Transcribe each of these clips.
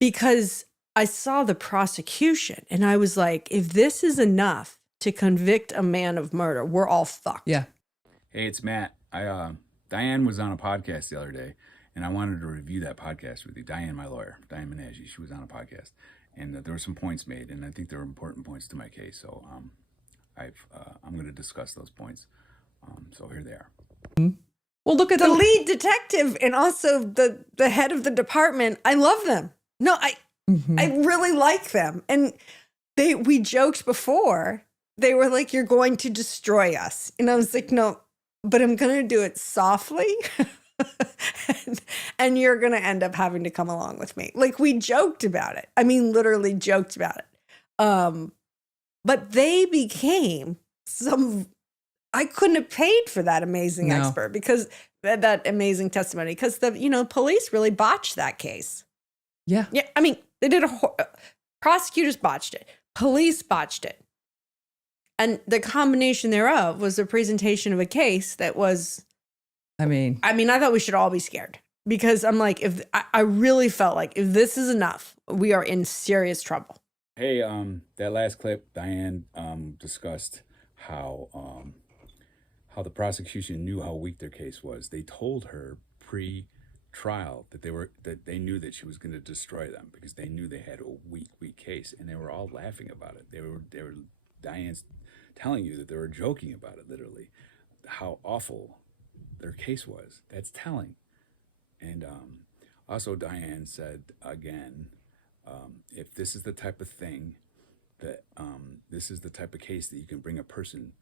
because I saw the prosecution and I was like, if this is enough to convict a man of murder, we're all fucked. Yeah. Hey, it's Matt. Diane was on a podcast the other day, and I wanted to review that podcast with you. Diane, my lawyer, Diane Menashe, she was on a podcast, and there were some points made, and I think there were important points to my case. So I'm going to discuss those points. So here they are. Well, look at The lead detective and also the head of the department. I love them. No, I really like them. And we joked before. They were like, "You're going to destroy us," and I was like, "No, but I'm going to do it softly." and you're going to end up having to come along with me. Like, we joked about it. I mean, literally joked about it. But they became I couldn't have paid for that amazing expert because that amazing testimony, because the police really botched that case. Yeah. Yeah. I mean, they did prosecutors botched it. Police botched it. And the combination thereof was a presentation of a case that was, I mean, I thought we should all be scared, because I'm like, if I really felt like if this is enough, we are in serious trouble. Hey, that last clip, Diane discussed how the prosecution knew how weak their case was. They told her pre-trial that they knew that she was going to destroy them because they knew they had a weak case, and they were all laughing about it. They were Diane's telling you that they were joking about it, literally, how awful their case was. That's telling. And also Diane said again, if this is the type of thing that this is the type of case that you can bring a person,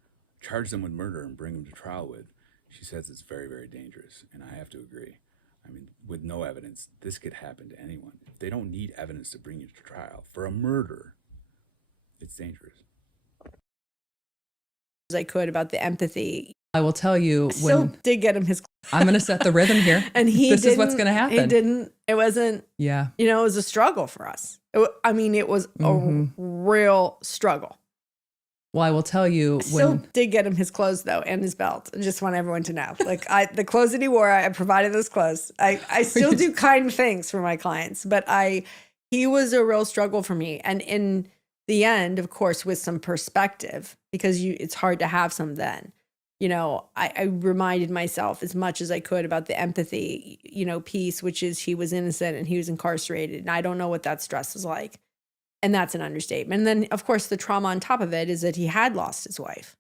charge them with murder and bring them to trial with, she says it's very, very dangerous. And I have to agree. I mean, with no evidence, this could happen to anyone. If they don't need evidence to bring you to trial for a murder, it's dangerous. As I could about the empathy. I will tell you, still did get him his. I'm going to set the rhythm here, and this is what's going to happen. He didn't. It wasn't. Yeah. It was a struggle for us. It was a real struggle. Well, I will tell you, still did get him his clothes though, and his belt. I just want everyone to know, like the clothes that he wore, I provided those clothes. I still do kind things for my clients, but he was a real struggle for me. And in the end, of course, with some perspective, because it's hard to have some then. I reminded myself as much as I could about the empathy, piece, which is he was innocent and he was incarcerated. And I don't know what that stress is like. And that's an understatement. And then, of course, the trauma on top of it is that he had lost his wife,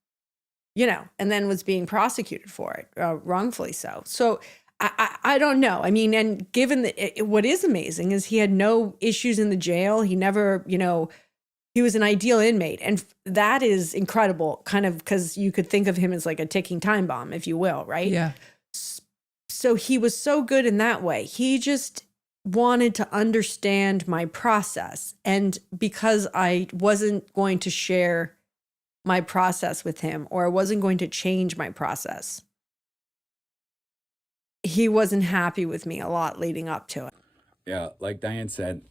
and then was being prosecuted for it, wrongfully so. So I don't know. I mean, and given that what is amazing is he had no issues in the jail. He never, he was an ideal inmate. And that is incredible, kind of, because you could think of him as like a ticking time bomb, if you will, right? Yeah. So he was so good in that way. He just wanted to understand my process. And because I wasn't going to share my process with him, or I wasn't going to change my process, he wasn't happy with me a lot leading up to it. Yeah, like Diane said,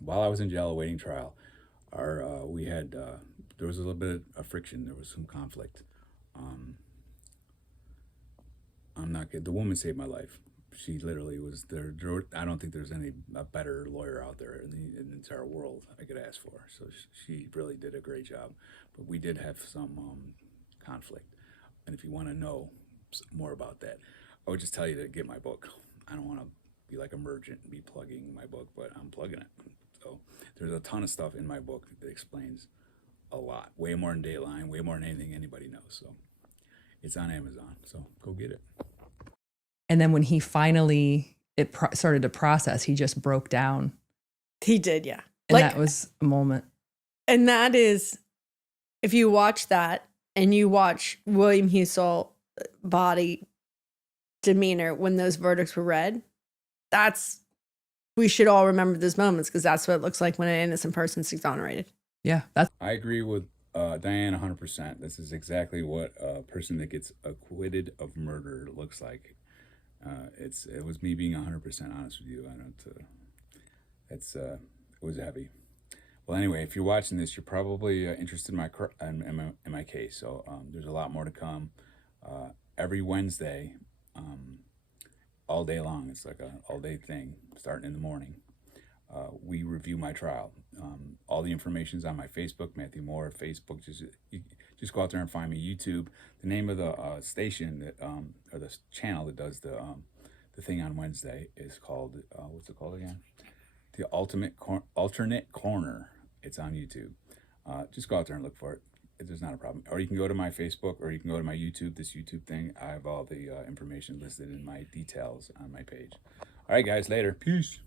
while I was in jail awaiting trial, we had there was a little bit of friction. There was some conflict. I'm not kidding. The woman saved my life. She literally was there. I don't think there's a better lawyer out there in the entire world I could ask for. So she really did a great job. But we did have some conflict. And if you want to know more about that, I would just tell you to get my book. I don't want to be like a merchant and be plugging my book, but I'm plugging it. So there's a ton of stuff in my book that explains a lot, way more than Dateline, way more than anything anybody knows. So it's on Amazon. So go get it. And then when he finally started to process, he just broke down. He did, yeah. And that was a moment. And that is, if you watch that and you watch William Husel body demeanor when those verdicts were read, we should all remember those moments, because that's what it looks like when an innocent person's exonerated. Yeah. I agree with Diane 100%. This is exactly what a person that gets acquitted of murder looks like. It was me being 100% honest with you. It was heavy. Well, anyway, if you're watching this, you're probably interested in my case. So there's a lot more to come. Every Wednesday, all day long. It's like an all-day thing, starting in the morning. we review my trial. All the information's on my Facebook, Matthew Moore. Facebook, just go out there and find me. YouTube. The name of the station that or the channel that does the thing on Wednesday is called what's it called again? The Alternate Corner. It's on YouTube. Just go out there and look for it. There's not a problem. Or you can go to my Facebook, or you can go to my YouTube. This YouTube thing, I have all the information listed in my details on my page. All right, guys. Later. Peace.